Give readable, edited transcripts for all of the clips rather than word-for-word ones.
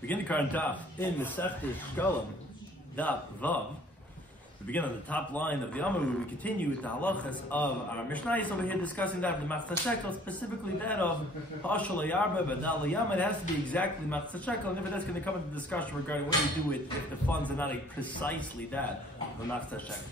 Begin the current Daf in Mesechta Shekalim Daf Vav. We begin on the top line of the Yomei. We continue with the halachas of our Mishnayos over here discussing that of the Machzah Shekel, specifically that of Ha'ashal Yarba Badal Yam. It has to be exactly Machzah Shekel, and if that's going to come into discussion regarding what do you do if the funds are not precisely that of the Machzah Shekel.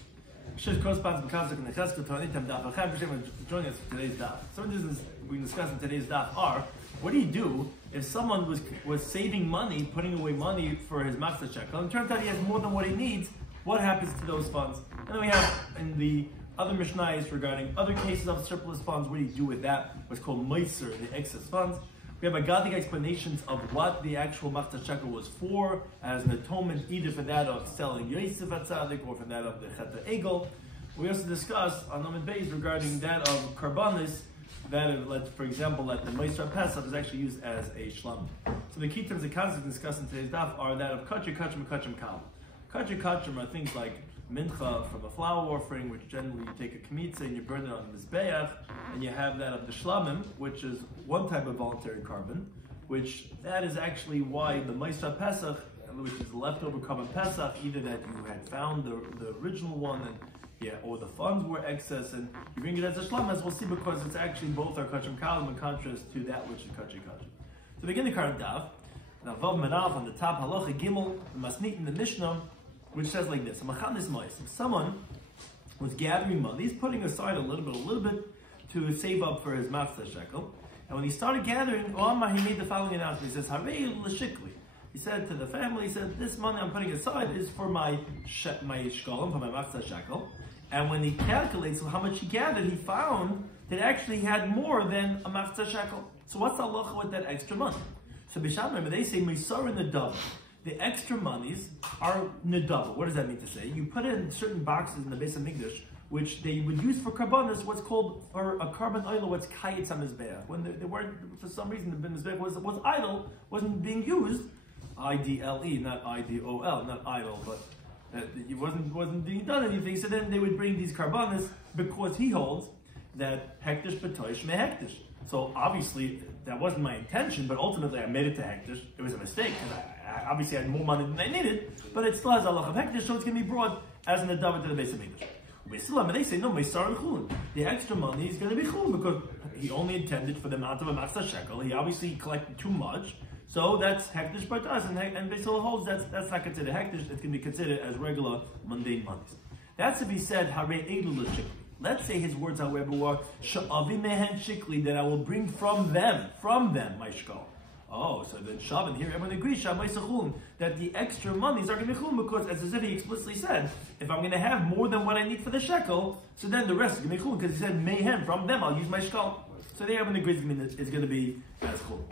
Shish corresponds because of the Cheskel to Anitam Daf. Hashem joining us for today's Daf. Some of this we can discuss in today's Daf are, what do you do if someone was saving money, putting away money for his Machzah Shekel, and it turns out he has more than what he needs? What happens to those funds? And then we have in the other Mishnayos regarding other cases of surplus funds, what do you do with that? What's called Meiser, the excess funds. We have Agadic explanations of what the actual Machzah Shekel was for, as an atonement either for that of selling Yosef at Tzadik or for that of the Chet Egel. We also discussed on Amid Beis regarding that of Karbanis, that, for example, that the Meiser Pesach is actually used as a shlam. So the key terms of concept discussed in today's daf are that of Kachim, Kachim, and Kachim Kal. Kachim are things like mincha from a flour offering, which generally you take a kmitza and you burn it on the mizbeach, and you have that of the shlamim, which is one type of voluntary carbon, which that is actually why the Meiser Pesach, which is leftover carbon Pesach, either that you had found the original one or the funds were excess, and you bring it as a shlam, as we'll see, because it's actually both are kachim kalim in contrast to that which is kachim kachim. So begin the current daf. Now vav menav on the top halacha gimel the masnit in the Mishnah, which says like this: if someone was gathering money, he's putting aside a little bit to save up for his Machzah Shekel, and when he started gathering, he made the following announcement. He says, "Harei l'shikli." He said to the family, he said, "This money I'm putting aside is for my shkalim, for my Machzah Shekel." And when he calculates how much he gathered, he found that actually he had more than a Machzah Shekel. So what's the halacha with that extra money? So Bisham, remember, they say Misar Nedava. The extra monies are Nedava. What does that mean to say? You put it in certain boxes in the Beis HaMikdash, which they would use for karbanis, what's called, or a carbon oil, what's kayetz HaMizbeach. When they weren't, for some reason, the Mizbeach was idle, wasn't being used, I-D-L-E, not I-D-O-L, not idle, but it wasn't being done anything. So then they would bring these karbanis because he holds that hektish b'toish me hektish. So obviously that wasn't my intention, but ultimately I made it to hektish. It was a mistake because I obviously had more money than I needed, but it still has a halach of hektish, so it's going to be brought as an adava to the Beis HaMikdash. They say no, meisar l'chulin. The extra money is going to be chulin because he only intended for the amount of a Machzah Shekel. He obviously collected too much. So that's hektish b'tas, and Beis Hillel holds that's not considered hektish. It can be considered as regular mundane monies. That's if he said harei edul l'shikli. Let's say his words, however, were sha'avi mehen shikli, that I will bring from them my shkal. Oh, so then Shav, and here everyone agrees that the extra monies are going to be chum, because as if he explicitly said, if I'm going to have more than what I need for the shekel, so then the rest is going to be chum, because he said mehen, from them I'll use my shkal. So there everyone agrees it's going to be as chum.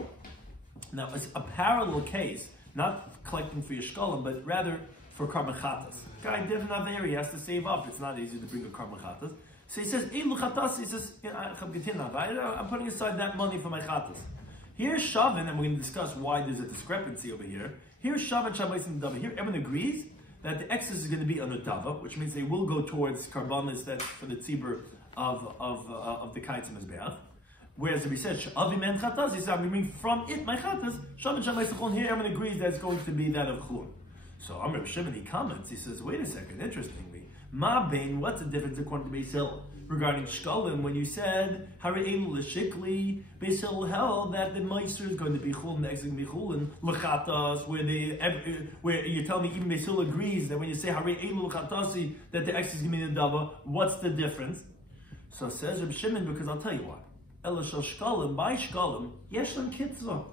Now, it's a parallel case, not collecting for your shkalim, but rather for carbon chatas. Guy different area, he has to save up. It's not easy to bring a carbon chatas. So he says, chatas, he says, I'm putting aside that money for my chatas. Here's Shavin, and we're going to discuss why there's a discrepancy over here. Here's Shavin, Shabbos, and Dava. Here, everyone agrees that the excess is going to be on the Dava, which means they will go towards karbanis that's for the tzibur of the kites and mizbeach. Whereas if he says, Sha'avi men chatas, he said, I'm bringing from it my chatas. Shavin, Shabbos, and here, everyone agrees that it's going to be that of chur. So Amr Shimon, he comments, he says, wait a second, interestingly, Ma Bain, what's the difference according to Beis Hillel regarding shkalim when you said harei edul l'shikli? Beis Hillel held that the meiser is going to be chul, the exit is going to be chul, and l'chatas, where you tell me even Beis Hillel agrees that when you say harei edul l'chatasi that the exit is going to be the dava. What's the difference? So says Reb Shimon, because I'll tell you what. Ela shel shkalim, by shkalim, yesh lam kitzvah.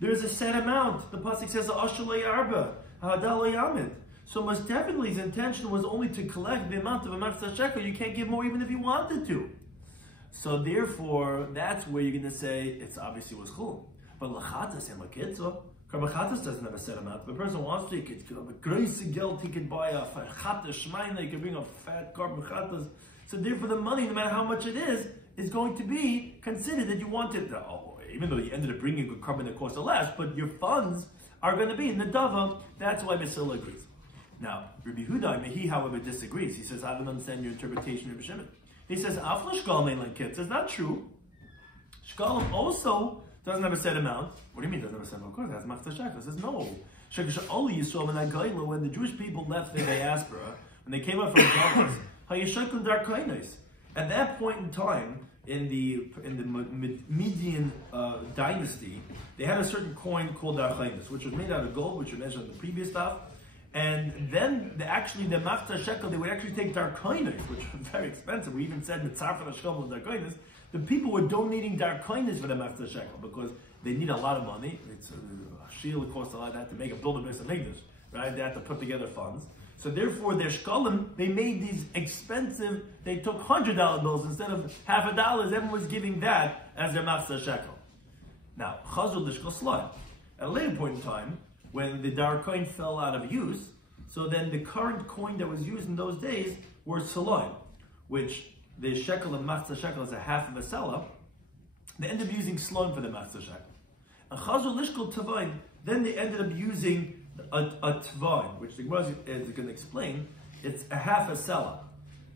There's a set amount. The pasuk says ha'ashal yarba, ha'adal yamid. So most definitely his intention was only to collect the amount of a Machzah Shekel. You can't give more even if you wanted to. So therefore, that's where you're going to say it's obviously was chul. But l'chatas and l'kitzah, karbachatas doesn't have a set amount. If a person wants to, he could have a great geld, he could buy a chatas shmeina, he could bring a fat karbachatas. So therefore the money, no matter how much it is going to be considered that you wanted. Even though you ended up bringing a carbon that costs less, but your funds are going to be in the dava. That's why Beis Hillel agrees. Now, Rabbi Huda, he, however, disagrees. He says, I don't understand your interpretation of Shimon. He says, Afla shkalim ein kitzah. It's not true. Shkalim also Doesn't have a set amount. What do you mean doesn't have a set amount? Of course, it has machzah shekel. It says no. When the Jewish people left the diaspora, when they came up from Galas, at that point in time, in the Median dynasty, they had a certain coin called darchainis, which was made out of gold, which we mentioned in the previous stuff. And then the machzah shekel, they would actually take darchainis, which was very expensive. We even said mitzarfet hashkom of darchainis. The people were donating darchainis for the machzah shekel because they need a lot of money. It's a shiur costs a lot of that to build a base of English, right? They had to put together funds. So therefore, their shekalim, they made these expensive. They took $100 bills instead of half a dollar. Everyone was giving that as their machzah shekel. Now, chazul lishkol slime. At a later point in time, when the dar coin fell out of use, so then the current coin that was used in those days were slime, which the shekel of machzah shekel is a half of a selah. They ended up using slime for the machzah shekel. And chazul lishkol tavain, then they ended up using a tvain, which the Gemara is going to explain. It's a half a selah,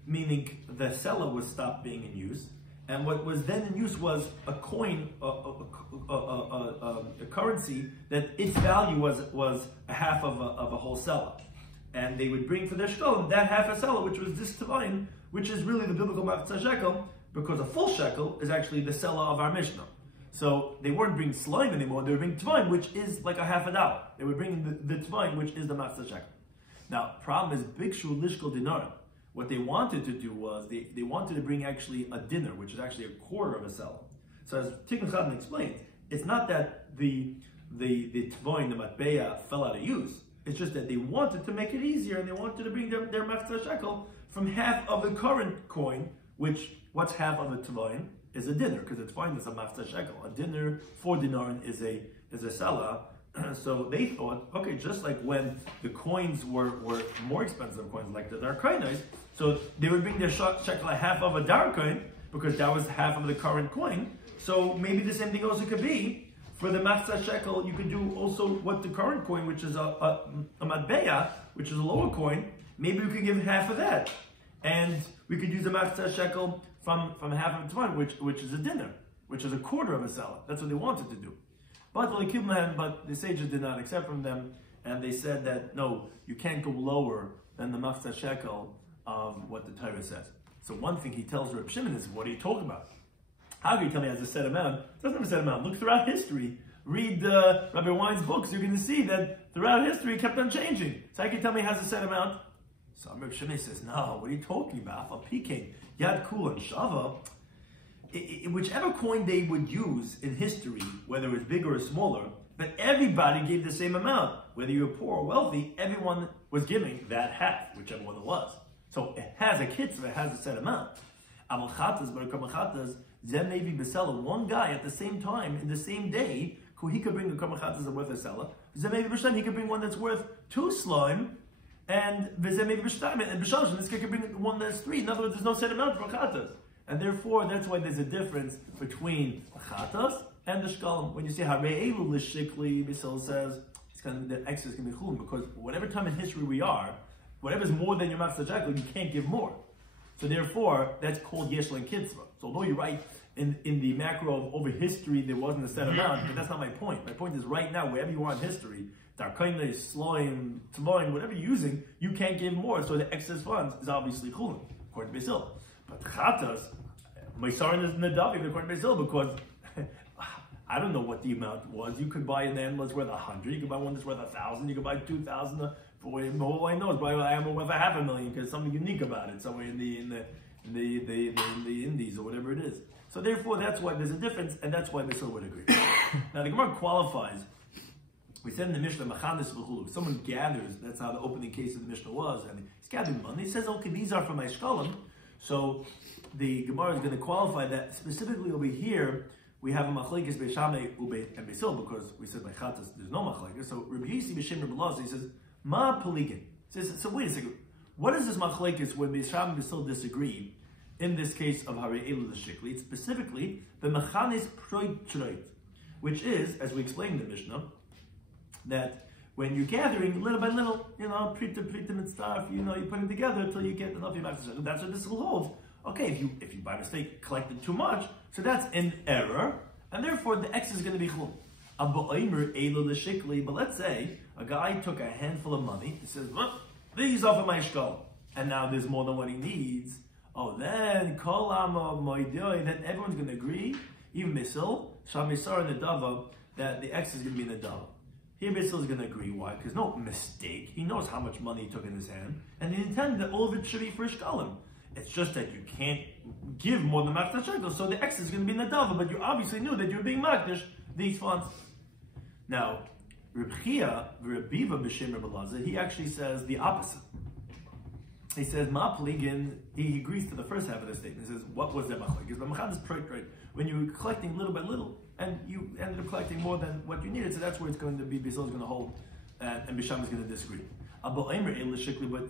meaning the selah was stopped being in use, and what was then in use was a coin, a currency that its value was a half of a whole selah, and they would bring for their shekalim that half a selah, which was this tvain, which is really the biblical machzah shekel, because a full shekel is actually the selah of our Mishnah. So they weren't bringing slime anymore, they were bringing tvain, which is like a half a dollar. They were bringing the tvain, which is the machzah shekel. Now, problem is, bikshu lishkol dinar. What they wanted to do was, they wanted to bring actually a dinar, which is actually a quarter of a selah. So as Tikkun Chatan explains, it's not that the tvain, the matbeya, fell out of use. It's just that they wanted to make it easier, and they wanted to bring their machzah shekel from half of the current coin, which, what's half of a tvain? Is a dinar, because it's fine as a machzah shekel. A dinar, 4 dinar is a selah. So they thought, okay, just like when the coins were more expensive coins, like the darchainis, so they would bring their shekel half of a dar coin, because that was half of the current coin. So maybe the same thing also could be for the machzah shekel. You could do also what the current coin, which is a matbeya, which is a lower coin. Maybe we could give half of that, and we could use a machzah shekel from half of a tvain, which is a dinar, which is a quarter of a selah. That's what they wanted to do. But the sages did not accept from them, and they said that no, you can't go lower than the machzah shekel of what the Torah says. So one thing he tells Rabbi Shimon is, what are you talking about? How can you tell me it has a set amount? It doesn't have a set amount. Look throughout history. Read Rabbi Wein's books. You're going to see that throughout history it kept on changing. So how can you tell me it has a set amount? So Rabbi Shimon says, no, what are you talking about? A Peking, Yad Kul, and Shava, whichever coin they would use in history, whether it was bigger or smaller, but everybody gave the same amount. Whether you were poor or wealthy, everyone was giving that half, whichever one it was. So it has a kitzvah, it has a set amount. Amal chatas, but kamachatas, zem maybe besela, one guy at the same time, in the same day, he could bring a kamachatas that's worth a selah. Zem maybe b'shlam, he could bring one that's worth 2 slime, and maybe b'shtam, and b'shalosh, this guy could bring one that's 3. In other words, there's no set amount for chatas. And therefore, that's why there's a difference between the chatas and the shekalim. When you say hare'elu l'shikli, Bissell says the excess can be chulin, because whatever time in history we are, whatever's more than your machzah shekel, you can't give more. So therefore, that's called yesh lein kitzvah. So although you're right in the macro of over history, there wasn't a set amount, but that's not my point. My point is right now, wherever you are in history, darkainis, sloim, tavoin, whatever you're using, you can't give more. So the excess funds is obviously chulin, according to Bissell. But chatas, my sarin is nadaviv according to Basil, because I don't know what the amount was. You could buy an animal that's worth 100. You could buy one that's worth 1,000. You could buy 2,000. For all I know is probably an animal worth 500,000 because something unique about it somewhere in the Indies or whatever it is. So therefore, that's why there's a difference, and that's why Basil would agree. Now the Gemara qualifies. We said in the Mishnah, Machanis v'chulu. Someone gathers. That's how the opening case of the Mishnah was, and he's gathering money. He says, "Okay, these are for my shekalim." So the Gemara is going to qualify that specifically over here. We have a machlekes be'shamei and be'sil, because we said by chatas there's no machlekes. So Rabbi Yisi b'shem Rabbi Elazar, he says ma peligin. Says, so wait a second. What is this machlekes when be'shamei and be'sil disagree? In this case of hare'elu l'shikli, it's specifically the mechanis proit, which is, as we explained in the Mishnah, that when you're gathering little by little, pritim and stuff, you put it together until you get enough. That's what this will hold. Okay, if you by mistake collected too much, so that's an error. and therefore the X is going to be chulin. But let's say a guy took a handful of money. He says, "Look, these are for my shkol," and now there's more than what he needs. Oh, then kol then everyone's going to agree, even Bisil, Shamisar and the Dava, that the X is going to be in the Dava. Here Bisil is going to agree. Why? Because no mistake. He knows how much money he took in his hand, and he intended that all of it should be for shkalim. It's just that you can't give more than Makdash Shekel, so the X is going to be in the Dava, but you obviously knew that you were being Makdash these funds. Now, Reb Chia, Rebiva B'Shem Reb Elazar, he actually says the opposite. He says, Ma Pligin, he agrees to the first half of the statement. He says, what was that machlek? Because the machad is right. When you were collecting little by little, and you ended up collecting more than what you needed, so that's where it's going to be, Bisil is going to hold, and Bisham is going to disagree. But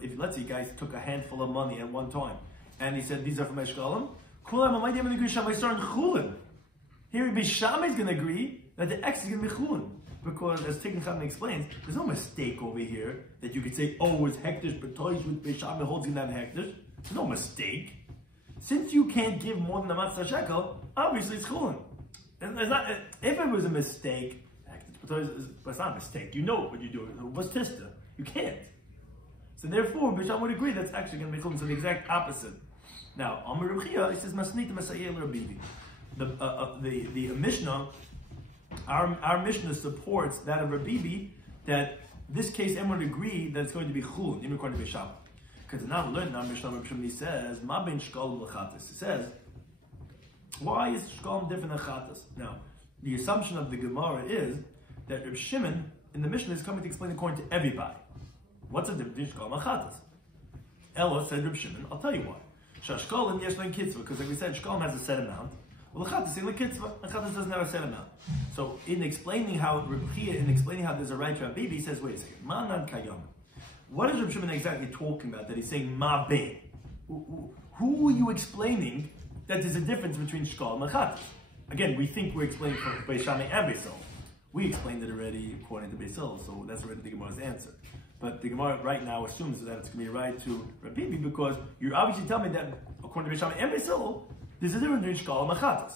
if, let's say, you guys took a handful of money at one time, and he said, these are for my shkalim, here Bisham is going to agree that the X is going to be chulin. Because, as Tikkun Chatan explains, there's no mistake over here that you could say, oh, it's hektish, but toys with Bisham holds in that hektish. There's no mistake. Since you can't give more than a matzah shekel, obviously it's chulin. If it was a mistake, but it's not a mistake. You know what you're doing. What's tista? You can't. So therefore, Bisham would agree that's actually going to be chulin. So the exact opposite. Now, Amar Reb Chia, he says, Masnita Masayel Rabibi. The Mishnah. Our Mishnah supports that of Rabibi that this case everyone would agree that it's going to be chulin, even according to Bisham. Because now we learn, now Mishnah Reb Shloimy says, Ma ben shkalim l'chatas. It says, why is shkalim different than chatas? Now, the assumption of the Gemara is that Reb Shimon in the Mishnah is coming to explain according to everybody. What's the difference between shkalim and chatas? Ella said Reb Shimon, I'll tell you why. Shashkalim yesh lein kitzvah, because like we said, shkalim has a set amount. Well, the chatas doesn't have a set amount. So, in explaining how there's a right to Habibi, he says, wait a second, ma nan kayam. What is Reb Shimon exactly talking about? That he's saying ma bein. Who are you explaining that there's a difference between shkal and chatas? Again, we think we're explaining for Beis Shammai and Beis Hillel. We explained it already according to Beis Hillel, so that's already the Gemara's answer. But the Gemara right now assumes that it's going to be right to Habibi because you're obviously telling me that according to Beis Shammai and Beis Hillel, there's a difference between shkal and chatas.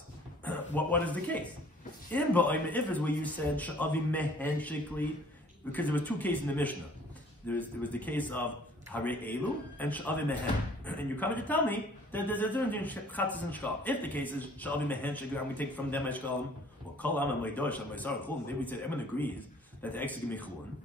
What is the case? In Ba'im is where you said sha'avi mehen shikli, because there was two cases in the Mishnah. There was the case of hare elu and sha'avi mehen, and you're coming to tell me that there's a difference between chatas and shkal. If the case is sha'avi mehen shikli, and we take from them my shkalim, well, kol am and meidosh and ma'isar chulin. Then we said everyone agrees that the X is going to be chulin.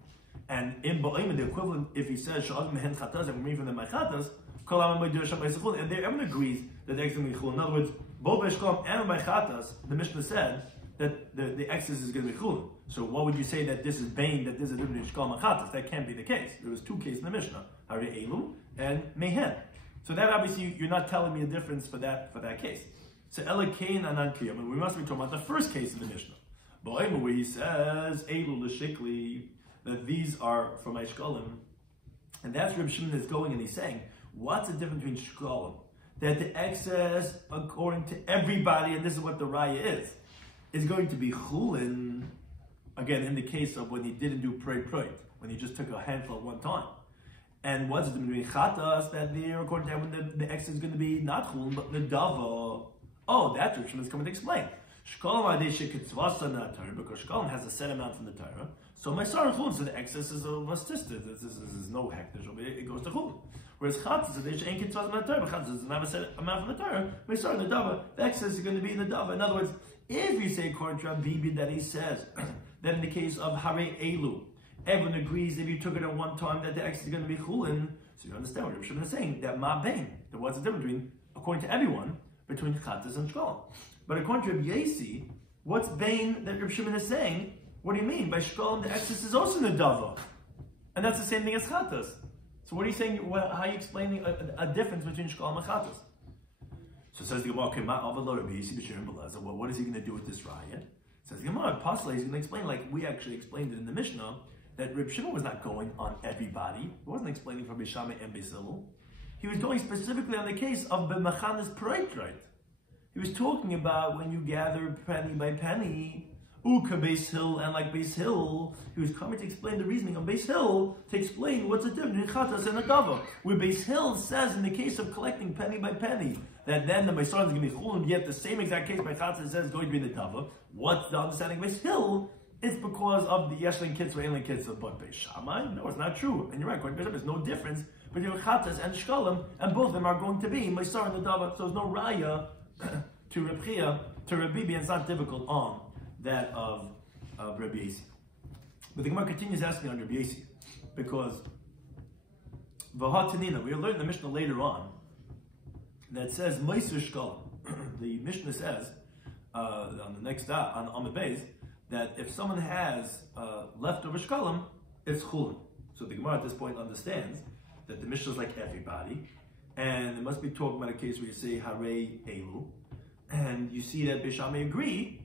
And in Ba'im, the equivalent, if he says sha'avi mehen chatas, and we read from them my chatas, kol am and meidosh and ma'isar chulin, and everyone agrees that the X is going to be chulin. In other words, both by shkalim and by chatas, the Mishnah said that the excess is going to be chulin. So what would you say that this is bain, that this is a difference in shkal and chatas? That can't be the case. There was two cases in the Mishnah, hare elu and mehen. So that obviously you're not telling me a difference for that case. So elakain anan kiyam, and we must be talking about the first case in the Mishnah, Ba'im, where he says elu l'shikli, that these are for my shkalim, and that's Reb Shimon is going and he's saying, what's the difference between shkalim? That the excess, according to everybody, and this is what the raya is going to be chulin, again, in the case of when he didn't do proit, when he just took a handful at one time. And what's the between chatas, that there, according to everyone, the excess is going to be not chulin, but nedava. Oh, that's what Shimon is coming to explain. Shekalim because shkalim has a set amount from the Torah. So my sarah chulin, so the excess is a mastisted. This is no hektish, it goes to chulin. Whereas chatas, the chatas doesn't have a set amount from the Torah. My sarah nedava, the excess is going to be in the dava. In other words, if you say according to Rabbi that he says that in the case of hare elu, everyone agrees if you took it at one time that the X is going to be chulin, so you understand what Rabbi Shimon is saying, that ma bein, that what's the difference between, according to everyone, between chatas and shkalim. But according to Rabbi Yasi, what's bein that Rabbi Shimon is saying? What do you mean? By shkalim, the excess is also nedava. And that's the same thing as chatas. So what are you saying, how are you explaining a difference between shkalim and chatas? So says the Gemara, well, what is he going to do with this raya? Says the Gemara, possibly he's going to explain, like we actually explained it in the Mishnah, that Reb Shimon was not going on everybody. He wasn't explaining for Beis Shammai and Beis Hillel. He was going specifically on the case of B'machanas Proit. He was talking about when you gather penny by penny, Uka Beis Hill, and like Beis Hill, he was coming to explain the reasoning of Beis Hill, to explain what's the difference between chatas and a dava. Where Beis Hill says in the case of collecting penny by penny, that then the Meisaron is going to be chulun, yet the same exact case by chatas says is going to be in the dava. What's the understanding of Beis Hill? It's because of the Yeshlin Kitzur, Elin Kitzur, but Beis Shammai? No, it's not true. And you're right, according to Beis Shammai, there's no difference between chatas and shkalim, and both of them are going to be Meisaron and the dava, so there's no raya to Reb Chia, to Reb Bibi, and it's not difficult on that of Rabbi Yasi. But the Gemara continues asking on Rabbi Yasi, because V'hatanina, we'll learn the Mishnah later on, that says, Meiser Shkalim. The Mishnah says, on the next dot, on Amud Beis, that if someone has leftover Shkalim, it's Chulun. So the Gemara at this point understands that the Mishnah is like everybody, and it must be talking about a case where you say, Hare Elu, and you see that Beis Shammai agree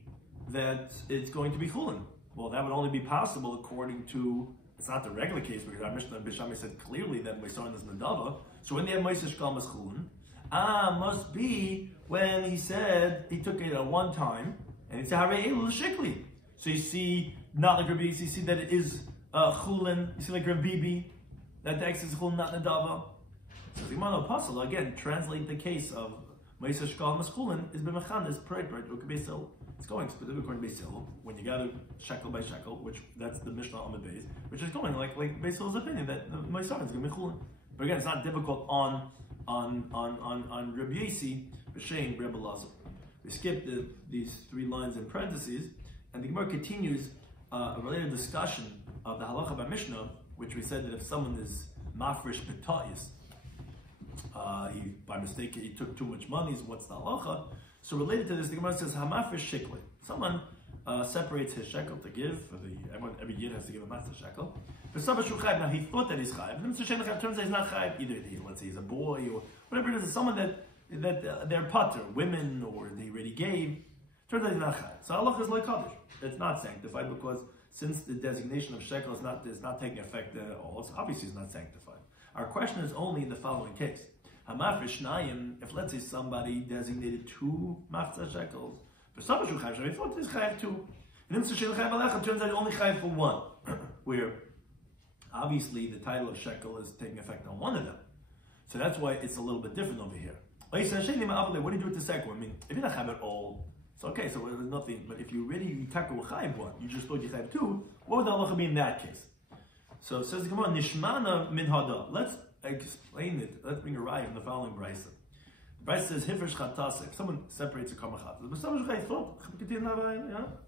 that it's going to be chulin. Well, that would only be possible according to, it's not the regular case, because our Mishnah Beis Shammai said clearly that Meisaron is Nadava. So when they have Meiser Shkalim as chulin, must be when he said, he took it at one time, and he said, Hare Elu Shekli. So you see, not like Rabbi, you see that it is chulin, you see like Rabbi Bibi, that the X is chulin, not Nadava. So the Gemara Apostle, again, translate the case of Meiser Shkalim as chulin, is b'mechan, is prayed, right? It's going specifically according to Beis Hill, when you gather shekel by shekel, which that's the Mishnah on the base, which is going like Beis Hill's opinion that my son is going to be chulin. But again, it's not difficult on Rabbi Yasi, B'Shein, Rebbe Lazar. We skipped these 3 lines in parentheses, and the Gemara continues a related discussion of the halacha by Mishnah, which we said that if someone is mafresh b'ta'is, by mistake he took too much money, so what's the halacha? So related to this, the Gemara says, Hamafresh shekli. Someone separates his shekel to give, every year has to give a matzah shekel. Now he thought that he's chayiv, and turns out he's not chayiv. Either let's say he's a boy, or whatever it is, someone that they're pater, women, or they already gave. Turns out he's not chayiv. So Allah is like kaddish. It's not sanctified, because since the designation of shekel is not taking effect at all, it's obviously it's not sanctified. Our question is only in the following case. Hamafresh shnayim, if let's say somebody designated 2 matzah shekels, for some shu chayiv, he thought this chayiv 2. And then it turns out he only chayiv for 1, where obviously the title of shekel is taking effect on one of them. So that's why it's a little bit different over here. What do you do with the second one? I mean, if you don't have it all, it's okay, so there's nothing. But if you really tackle chayiv 1, you just thought you chayiv 2, what would the halacha be in that case? So it says, come on, nishmana min hada. Let's explain it. Let's bring a raya in the following brisa. The brisa says, hifresh chatas. If someone separates a karma chatas, but someone chayiv thought,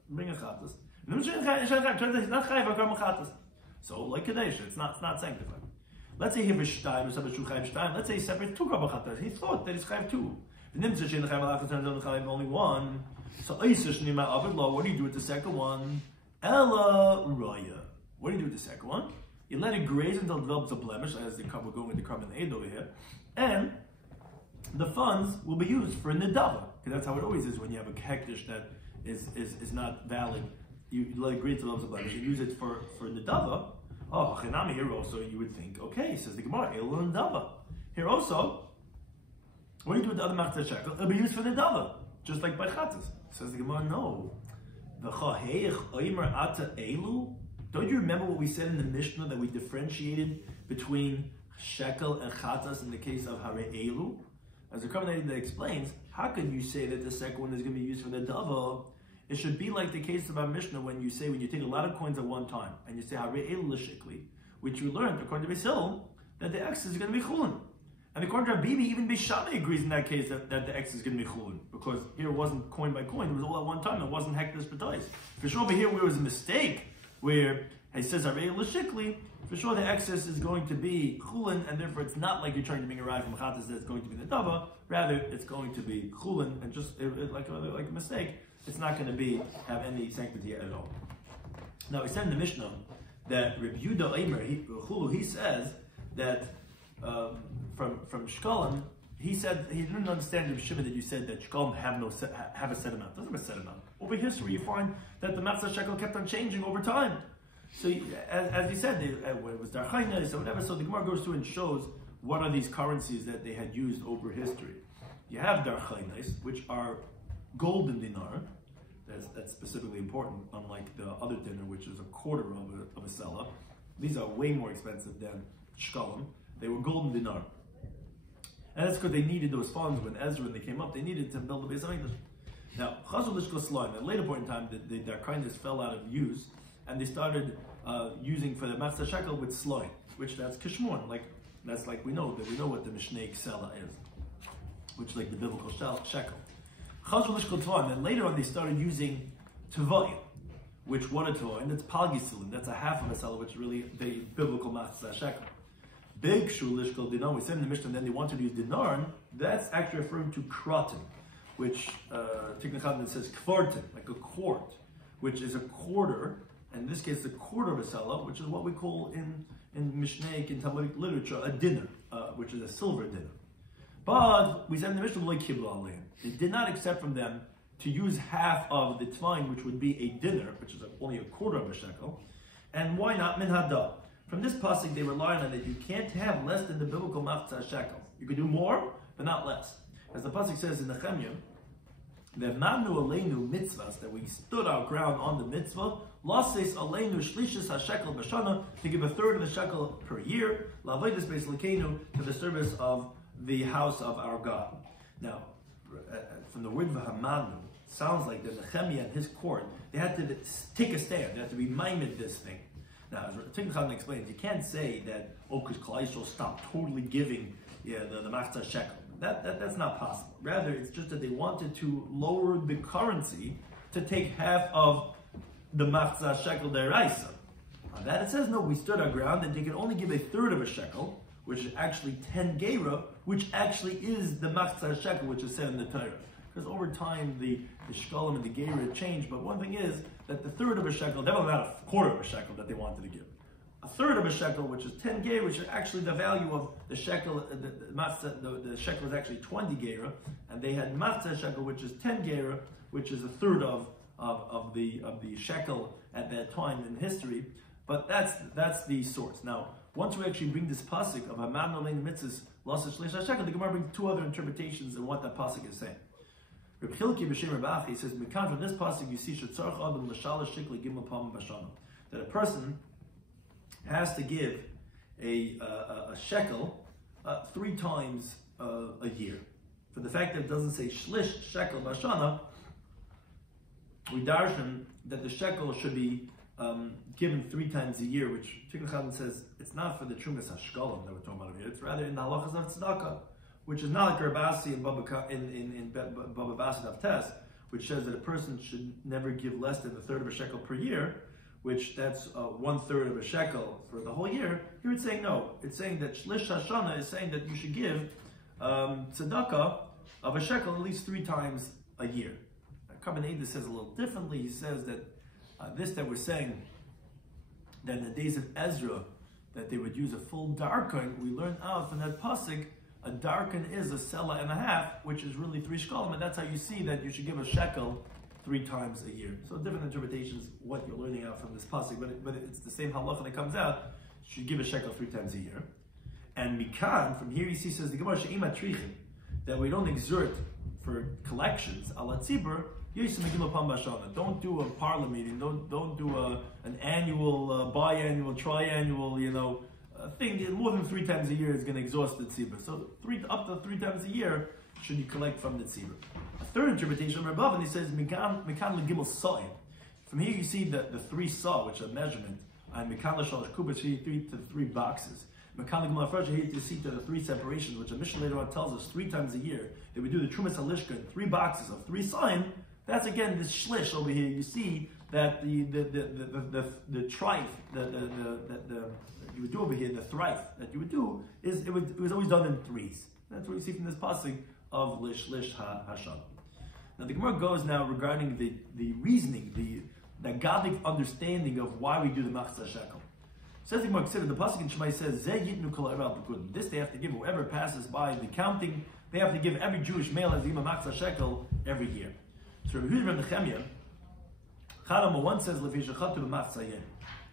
bring a chatas. And then turns out he's not chayiv a karma chatas. So like kadesh, it's not sanctified. Let's say hifresh shtayim, let's say he separates 2 karma chatas. He thought that he's chayiv 2. And then turns out chayiv only 1. So what do you do with the second one? Ella raya. What do you do with the second one? You let it graze until it develops a blemish, as we're going with the carbon aid over here, and the funds will be used for nidava, because that's how it always is when you have a hektish that is not valid. You let it graze until it develops a blemish. You use it for nidava. Oh, chenami here also you would think, okay, says the Gemara, elu nidava. Here also, what do you do with the other matzah shekel? It'll be used for nidava, just like by chatas. Says the Gemara, no. V'chaheich oimer ata elu. Don't you remember what we said in the Mishnah that we differentiated between shekel and chatas in the case of hare elu? As the commentator that explains, how can you say that the second one is going to be used for the dava? It should be like the case of our Mishnah when you take a lot of coins at one time and you say hare elu l'shekli, which you learned according to Beis Hill that the X is going to be chulin. And according to Rabbi Bibi, even Beis Shammai agrees in that case that the X is going to be chulin, because here it wasn't coin by coin; it was all at one time. It wasn't hektish b'tais. For sure, over here where it was a mistake, where he says Harei L'Shikli, for sure the excess is going to be chulin, and therefore it's not like you're trying to bring a ride from chatas that's going to be the dava. Rather, it's going to be chulin, and just like a mistake, it's not going to have any sanctity at all. Now we said in the Mishnah that Reb Yehuda Omer, he says that from Shekalim, he said he didn't understand the Shimon that you said that Shekalim have a set amount. Doesn't have a set amount. Over history, you find that the matzah shekel kept on changing over time. So, as he said, it was darchainis or whatever. So the Gemara goes through and shows what are these currencies that they had used over history. You have darchainis, which are golden dinar, That's specifically important, unlike the other dinner, which is a quarter of a sela. These are way more expensive than shkalim. They were golden dinar. And that's because they needed those funds when they came up, they needed to build the Beis HaMikdash. Now, Chazal Lishko Slaim, at a later point in time, their kindness fell out of use, and they started using for the Matzah Shekel with Slaim, which that's Kishmon, that's like we know what the Mishneh Ksela is, which is like the biblical shekel. Chazal Lishko Tvaim, and later on they started using Tevayim, which what a Tevayim, that's Palgisilim, that's a half of a Sela, which is really the biblical Matzah Shekel. Big Shulishkal Dinar, we said in the Mishnah, and then they wanted to use Dinar, that's actually referring to Kratim, which Tikhnachadin says Kvartim, like a quart, which is a quarter, and in this case a quarter of a Sela, which is what we call in Mishnaic and Talmudic literature a dinner, which is a silver dinner. But we said in the Mishnah, they did not accept from them to use half of the Tvain, which would be a dinner, which is only a quarter of a shekel. And why not min hada? From this pasuk, they rely on that you can't have less than the biblical matzah shekel. You can do more, but not less. As the pasuk says in Nehemiah, that manu aleinu mitzvahs, that we stood our ground on the mitzvah, lases aleinu shlishis hashekel b'shana, to give a third of a shekel per year, la'avodas beis Elokeinu, to the service of the house of our God. Now, from the word v'hamanu, sounds like that Nehemiah and his court, they had to take a stand, they had to be maimed this thing. Now, as Tikhnachadin explains, you can't say that, because Klal Yisrael stopped totally giving the matzah shekel. That's not possible. Rather, it's just that they wanted to lower the currency to take half of the matzah shekel deraisa. That it says, no, we stood our ground, and they can only give a third of a shekel, which is actually 10 gera, which actually is the matzah shekel, which is said in the Torah. Because over time, the shkalim and the gera changed, but one thing is that the third of a shekel, definitely not a quarter of a shekel that they wanted to give. A third of a shekel, which is 10 gera, which is actually the value of the shekel, the shekel is actually 20 gera, and they had matzah shekel, which is 10 gera, which is a third of the shekel at that time in history. But that's the source. Now, once we actually bring this pasuk of Hamad Nolein Mitzvahs Lost Shleish HaShekel, the Gemara brings two other interpretations of what that pasuk is saying. Rabbi Chilki b'Shem Rabbi Achi says, "Mikan from this pasuk you see shetzarach adam l'shalosh shekli gimel pam b'shana," that a person has to give a shekel 3 times a year. For the fact that it doesn't say shlish shekel b'shana, we darshan that the shekel should be given 3 times a year, which Tikhnachadin says it's not for the Trumas HaShkalim that we're talking about over here. It's rather in the halachas of tzedakah, which is not like Rabasi in Baba Basi Daf Tes, which says that a person should never give less than a third of a shekel per year, which that's 1/3 of a shekel for the whole year. Here it's saying no. It's saying that Shlish Hashana is saying that you should give tzedakah of a shekel at least 3 times a year. Kabbalah says a little differently. He says that this that we're saying, that in the days of Ezra, that they would use a full darkon, we learn out from that pasuk, a darkon is a sela and a half, which is really 3 shkalim, and that's how you see that you should give a shekel 3 times a year. So different interpretations, what you're learning out from this pasuk, but it's the same halacha that comes out, you should give a shekel 3 times a year. And mikan, from here you see, says the Gemara, she'ima trichim, that we don't exert for collections, ala tzibur, don't do a parlor meeting. Don't do an annual, biannual, triannual, thing. More than 3 times a year is going to exhaust the tzibur. So up to 3 times a year should you collect from the tzibur. A third interpretation of Rabbi, and he says mikan legimel sa'im. From here you see the 3 saw, which are measurement, and mikan l'shalosh kubas, 3 to the 3 boxes. Mikan legimel afresh, here you see to the 3 separations, which a Mishnah later on tells us 3 times a year they would do the trumas halishka in 3 boxes of 3 sa'im. That's again this shlish over here. You see that the trife that you would do over here, the thrife that you would do it was always done in 3s. That's what you see from this pasuk of lish hasham. Now the Gemara goes now regarding the reasoning, the Gadic understanding of why we do the matzah shekel. Says the Gemara, the pasuk in Shemai says Zeh yitnu kol eral b'kudin. This they have to give whoever passes by the counting. They have to give every Jewish male has to give a matzah shekel every year. So Rabbi Nehemiah, Chadama 1 says,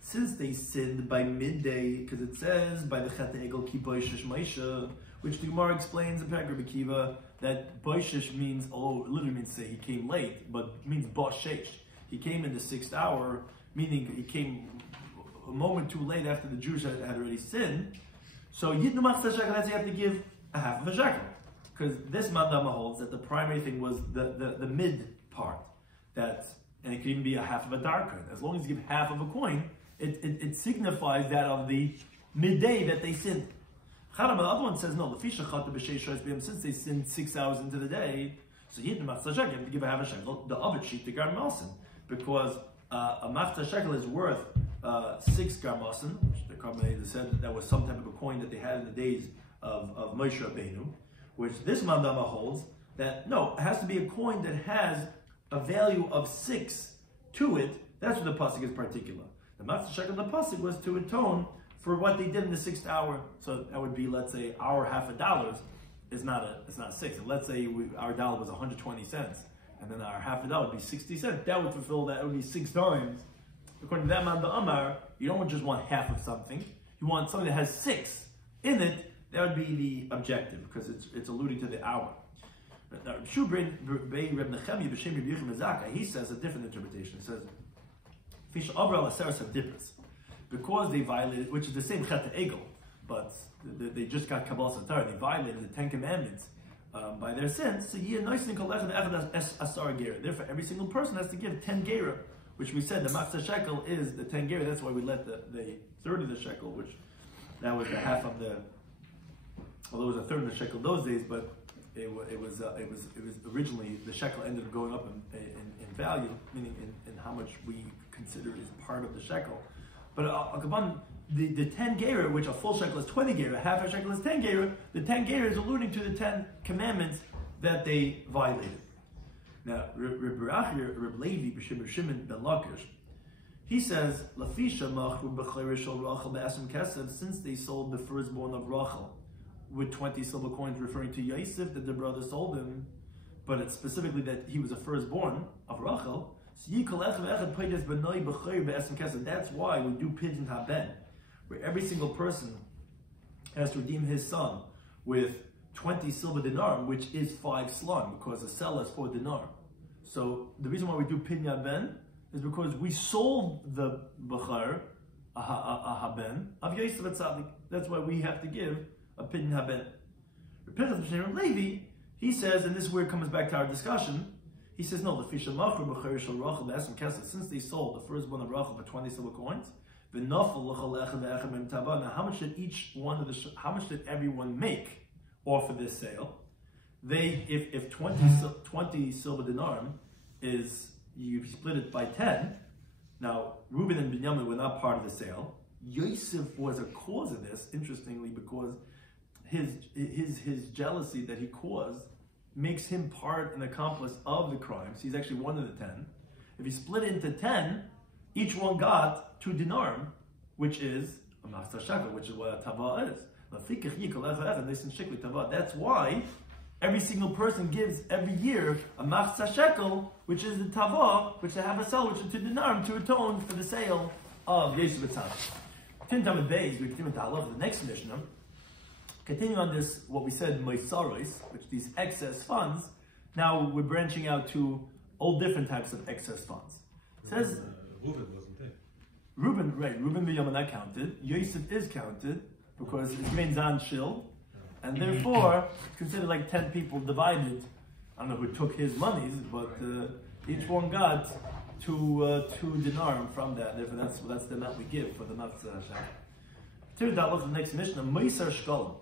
since they sinned by midday, because it says by the Chet Egel Kiboy Shesh Moshe, which the Gemara explains in Rabbi Kiva that Boishish means, although it literally means say he came late, but means Boshesh. He came in the 6th hour, meaning he came a moment too late after the Jews had already sinned. So Yidnu Machzah Shekel, that's you have to give a half of a shekel. Because this mandama holds that the primary thing was the mid part. And it could even be a half of a dark coin. As long as you give half of a coin, it signifies that of the midday that they sinned. The other one says, no, since they sinned 6 hours into the day, so you have to give a half a shekel, the other sheet, the garmasin, because a machzah shekel is worth 6 garmasin, which the Karmeida said that was some type of a coin that they had in the days of Moshe Rabbeinu, which this mandama holds that, no, it has to be a coin that has a value of 6 to it. That's what the pasuk is particular. The machzah shekel of the pasuk was to atone for what they did in the 6th hour. So that would be, let's say, our half a dollar is not 6. And let's say our dollar was 120 cents, and then our half a dollar would be 60 cents. That would fulfill that. It would be 6 times. According to that man, the Amar, you don't just want half of something. You want something that has 6 in it. That would be the objective, because it's alluding to the hour. Now, he says a different interpretation. He says, because they violated, which is the same chet egel, but they just got Kabbalah Satar, they violated the 10 Commandments by their sins. So therefore, every single person has to give 10 gera, which we said the machzah shekel is the 10 gera. That's why we let the third of the shekel, which that was the half of the. Although it was a third of the shekel those days, but it was originally the shekel ended up going up in value, meaning in how much we consider is part of the shekel. But the 10 gera, which a full shekel is 20 gera, half a shekel is 10 gera. The 10 gera is alluding to the 10 commandments that they violated. Now, Reb Levi b'Shimon Shimon ben Lakish, he says, "Lafisha machru b'chayre shel Rachel be'asem kesef." Since they sold the firstborn of Rachel with 20 silver coins, referring to Yosef, that the brother sold him, but it's specifically that he was a firstborn of Rachel. That's why we do pidyon haben, where every single person has to redeem his son with 20 silver dinar, which is 5 slon, because a seller is 4 dinar. So the reason why we do pidyon haben is because we sold the bachar, a haben, of Yosef Atzadik. That's why we have to give a pidyon haben. Levi, he says, and this is where it comes back to our discussion, he says, no, since they sold the firstborn of Rachel for 20 silver coins, now how much did each one of how much did everyone make off of this sale? If 20 silver dinar is, you split it by 10, now Reuben and Binyamin were not part of the sale. Yosef was a cause of this, interestingly, because his jealousy that he caused makes him part and accomplice of the crimes. He's actually one of the 10. If you split it into 10, each one got 2 dinar, which is a machzah shekel, which is what a tava is. That's why every single person gives every year a machzah shekel, which is the tava, which they have a sell, which is 2 dinar, to atone for the sale of Yosef Atzadik. Tin Tamid Beis, we continue with the next Mishnah. Continuing on this, what we said, Moisaros, which these excess funds, now we're branching out to all different types of excess funds. It says, Reuben wasn't there. Reuben, right, Reuben Binyamin not counted. Yosef is counted because it remains on shil, and therefore it's considered like 10 people divided. I don't know who took his monies, but each one got 2 dinar from that. Therefore, that's the amount we give for the matzah shekel. The next Mishnah, Meisar Shekalim.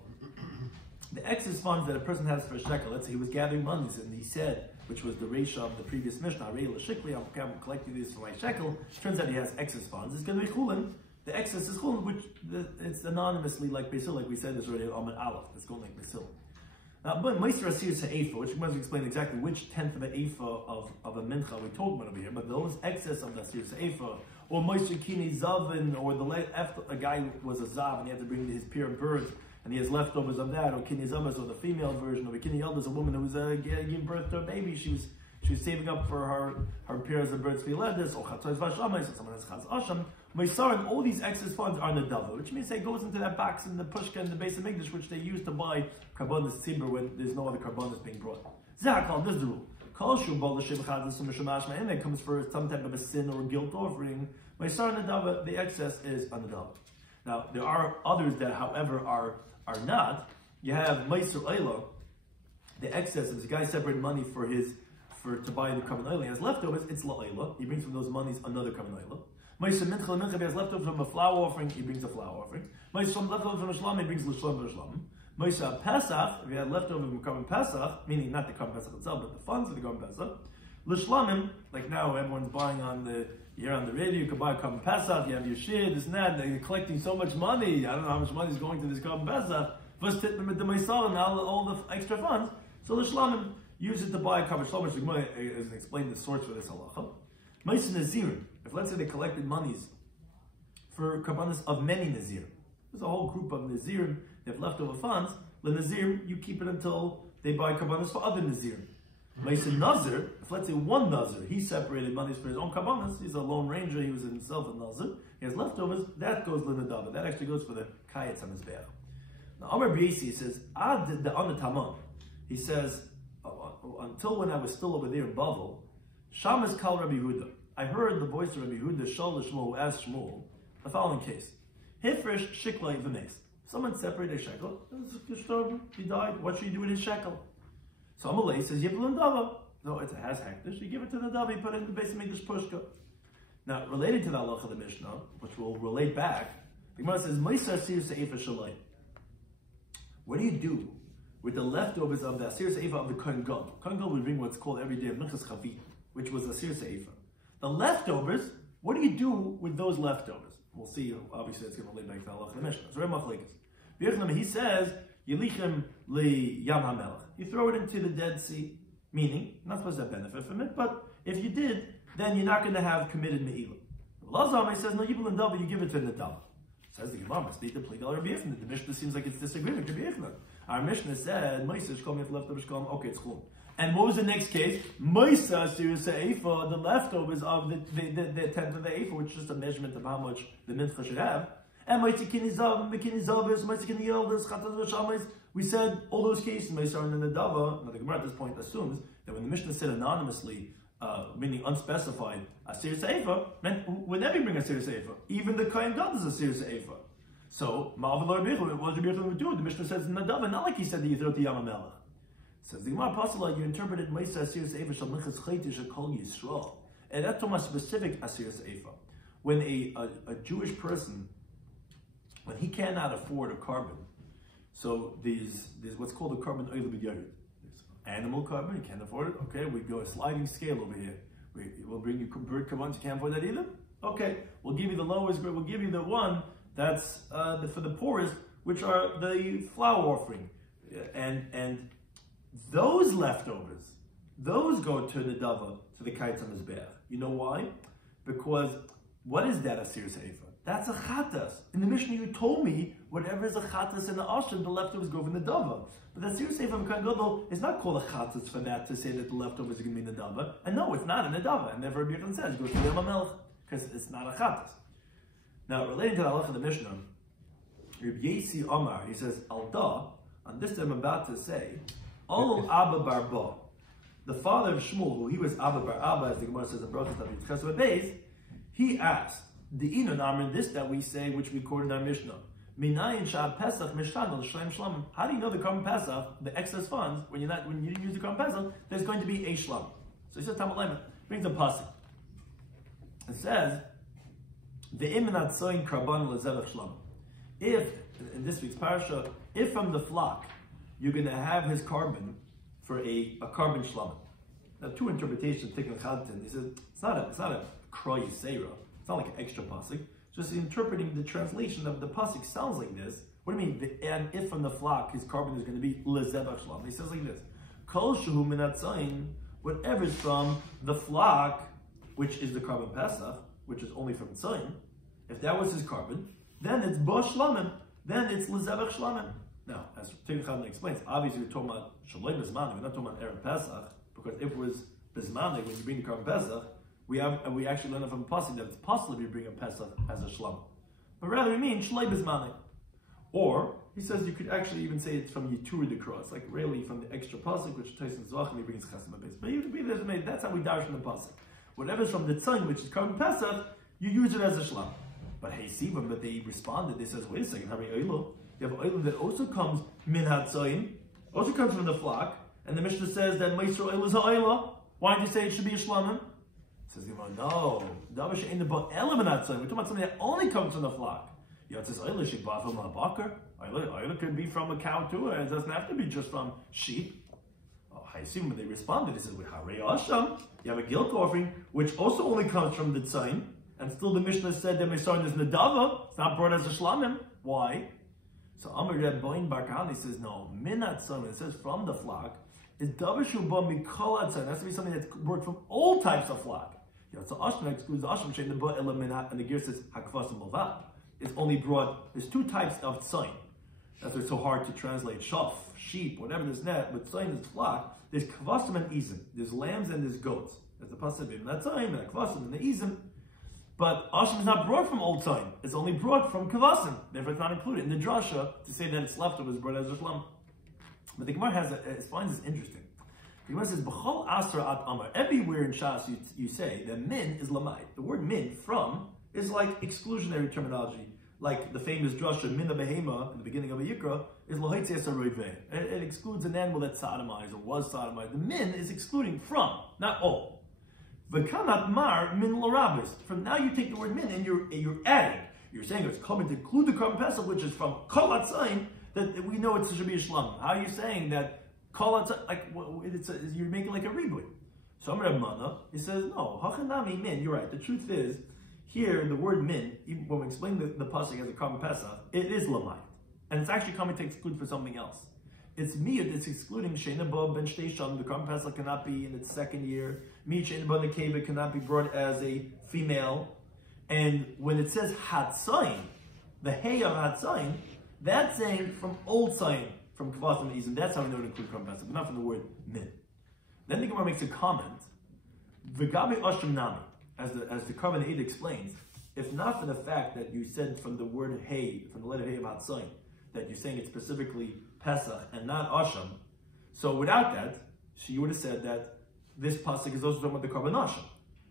The excess funds that a person has for a shekel, let's say he was gathering monies and he said, which was the ratio of the previous Mishnah, I'm collecting these for my shekel. Turns out he has excess funds. It's going to be chulin. The excess is chulin, which it's anonymously like Basil, like we said, there's already Amid Aleph. It's going like Basil. Now, but Meisar Asir Se'efa, which we must explain exactly which 10th of an Efa of a mincha we're talking about over here, but those excess of the Asir Se'efa, or Meisar Kini Zavin, or after a guy was a Zav and he had to bring his pure birds, and he has leftovers of that, or Kini Zavas, or the female version, or Kini Yeldas, a woman who was giving birth to a baby, she was saving up for her pairs of birds for Yeledis, or Chatzos Vashamais, or someone has Chaz Asham, Meisarin, all these excess funds are Nadava, which means it goes into that box in the Pushka and the base of Mikdash, which they use to buy Karbonis Tzibur when there's no other Karbonis being brought. Zakal, this is the rule. And it comes for some type of a sin or a guilt offering. Meisarin Nadava, the excess is a Nadava. Now, there are others that, however, are not. You have Meisur Eila, the excess, if the guy separated money to buy the Karban Eila, he has leftovers, it's La'eila. He brings from those monies another Karban Eila. Meisur Mincha Mincha, he has leftovers from a flour offering, he brings a flour offering. Meisur leftovers from a Shlam, he brings L'Shlam L'Shlam. Meisur Pesach, if he had leftovers from Karban Pesach, meaning not the Karban Pesach itself, but the funds of the Karban Pesach. L'Shlamim, like now everyone's buying on the radio, you can buy a Karban Pesach, you have your shir, this and that, they're collecting so much money, I don't know how much money is going to this Karban Pesach, first hit them with the Meisar and all the extra funds, so the Shlamim use it to buy a Karban Shlam, which Gemara has explained the source for this halacha. Meisar Nazirim, if let's say they collected monies for Karbanis of many Nazir, there's a whole group of Nazirim, they have leftover funds, the Nazir, you keep it until they buy Karbanis for other Nazirim. Meisar Nazir, if let's say one Nazir, he separated monies for his own Karbanis, he's a lone ranger, he was himself a Nazir, he has leftovers, that goes L'Nadava, that actually goes for the Kayetz HaMizbeach. Now, Amar B'Yisi says, Ad the Anatamon, he says, until when I was still over there in Bavel, Shamas Kal Rabbi Huda, I heard the voice of Rabbi Huda, Shal Shmuel, who asked Shmuel, the following case. Hifresh Shiklai V'Nes. Someone separated a shekel, he died, what should you do with his shekel? So Amalei says, Yibul Dava. No, it has hektish. You give it to the Dava, you put it in the base of Mikdash Pushka. Now, related to the halacha of the Mishnah, which will relate back, the Gemara says, Meisar Sir Se'ifa Shalai. What do you do with the leftovers of the Asir Se'ifa of the Kohen Gadol? Kohen Gadol would bring what's called every day Minchas Chavit, which was Asir Se'ifa. The leftovers, what do you do with those leftovers? We'll see, obviously it's going to relate back to the halacha of the Mishnah. So Reb he says, Yelichem li Yam HaMelech. You throw it into the Dead Sea, meaning, you're not supposed to have benefit from it, but if you did, then you're not going to have committed Me'ilah. Lazar says, no, Yibul and Dava, you give it to the Dava. Says the Gemara, state the plea, Rabbi Yochanan. The Mishnah seems like it's disagreement with Rabbi Yochanan. Our Mishnah said, Moisa Shkom, if leftovers Shkom, okay, it's Chum. And what was the next case? Moisa Sirius Eifa, the leftovers of the tenth of the Eifa, which is just a measurement of how much the Mincha should have. And we said all those cases, now the Gemara at this point assumes that when the Mishnah said anonymously, meaning unspecified, a Sirius Eifa, meant whenever you bring a Sirius Eifa, even the Kohen Gadol is a Sirius Eifa. So, what Rabbi Yochanan would do? The Mishnah says Nadava, not like he said that you throw it to Yam HaMelech. Says the Gemara Pasala, you interpreted Meisa Sirius Eifa Shal Minchas Chaytish Kol Yisrael. And that's to specific Sirius Eifa. When a Jewish person, when he cannot afford a carbon, so there's what's called a carbon oil b'yayid. There's animal carbon, you can't afford it. Okay, we go a sliding scale over here. We'll bring you bird carbon, you can't afford that either. Okay, we'll give you the lowest grade. We'll give you the one that's for the poorest, which are the flour offering, and those leftovers, those go to the dava, to the kayetz hamizbeach. You know why? Because what is that asir seifa? That's a chatas. In the Mishnah, you told me whatever is a chatas in the ashram, the leftovers go from the dava. But the asir seifa from Kohen Gadol is not called a chatas for that to say that the leftovers are going to be in the dava. And no, it's not in the dava. And therefore, Rabbi Yochanan says, go to the Yam HaMelech, because it's not a chatas. Now, relating to the halacha of the Mishnah, Rabbi Yesi Omar, he says, Alda, on this I'm about to say, Ol Abba Barba, the father of Shmuel, who he was Abba Bar Abba, as the Gemara says in Brachos David Chesed Beis, he asked, the Inon Amrin, this that we say, which we quote in our Mishnah, Minayin Shad Pesach Mishtan L'Shleim Shlam. How do you know the Karban Pesach, the excess funds, when you didn't use the Karban Pesach, there's going to be a Shlam. So he says, Tamalema, brings a pasuk. It says, the Imanat Soin Karban L'Zevach Shlam. If, in this week's parasha, if from the flock, you're going to have his carbon for a carbon shlam. Now, two interpretations taken Chalton. He said it's not a kroy seira. It's not like an extra pasuk. Just interpreting the translation of the pasuk sounds like this. What do you mean? And if from the flock his carbon is going to be lezebach shlam. He says like this: Kol shehu minat zayin, whatever is from the flock, which is the carbon pesach, which is only from zayin. If that was his carbon, then it's bo shlamim. Then it's lezebach shlamim. Now, as Tigran Chadman explains, obviously we're talking about Shalom Bismani, we're not talking about Erev Pesach, because if it was Bismani, when you bring the Karban Pesach, we actually learn from a pasuk that it's possible to bring a Pesach as a shlam, but rather we mean shlei bezmanei. Or he says you could actually even say it's from Yitur the cross, like really from the extra pasuk which Tyson Zvachim he brings chesed base. But even if there's made, that's how we dash from the pasuk. Whatever's from the tzon, which is carbon Pesach, you use it as a shlam. But hey, Sivam, but they responded. They says, wait a second, you have oil that also comes min hatzayin, also comes from the flock, and the Mishnah says that Meiser oil is ha'oila. Why did you say it should be a shlamim? Says no, davish in the bo elam hatzayin. We're talking about something that only comes from the flock. It says oil should be from a bakar. Oil could be from a cow too. It doesn't have to be just from sheep. Oh, I assume when they responded, they said, you have a guilt offering, which also only comes from the tzayin, and still the Mishnah said that Mesarin is nadava, it's not brought as a shlamim. Why? So Amar Reb Boin Barkani says, no, minat tzayin, it says from the flock, is davishu ba mikol tzayin. It has to be something that's brought from all types of flock. So Ashman excludes the Ashman shein the ba ela minat, and the gear says hakvas and malvat. It's only brought, there's two types of tzayin. That's why it's so hard to translate. Shaf, sheep, whatever there's net, but tzayin is flock. There's kvasim and izim. There's lambs and there's goats. There's the pasuk in that tzayin, and kvasim and the izim. But asham is not brought from old tzayin. It's only brought from kvasim. Therefore, it's not included in the drasha to say that it's leftovers brought as a shlam. But the Gemara finds this interesting. The Gemara says, "B'chol asra at amar." Everywhere in Shas you say that min is lamai. The word min from is like exclusionary terminology. Like the famous drasha, Mina Behema, in the beginning of a Yikra, is Lohitzes Aroiveh. It excludes an animal that's sodomized or was sodomized. The min is excluding from, not all. V'kanat mar min larabis. From now you take the word min and you're adding. You're saying it's coming to include the carbon pesach, which is from kol hatzayin, that we know it should be a shlam. How are you saying that kol hatzayin, like you're making like a reboot? So Amar Mana, he says, no, hachanami min, you're right. The truth is, here, the word min, even when we explain the pasuk as a carbon pesach, it is lamai. And it's actually coming to exclude for something else. It's miyud, it's excluding sheina ba ben shtei sham. The carbon pesach cannot be in its second year. Mi sheina ba nekeva cannot be brought as a female. And when it says hatzayin, the hay of hatzayin, that's saying from old tzayin, from kvasim and izim. That's how we know to include carbon pesach, but not from the word min. Then the Gemara makes a comment. V'gabi ashram nami. As the Karban Eid explains, if not for the fact that you said from the word hay, from the letter hay of Hatzayin, that you're saying it's specifically Pesach and not Asham, so without that, you would have said that this pasuk is also talking about the Karban Asham.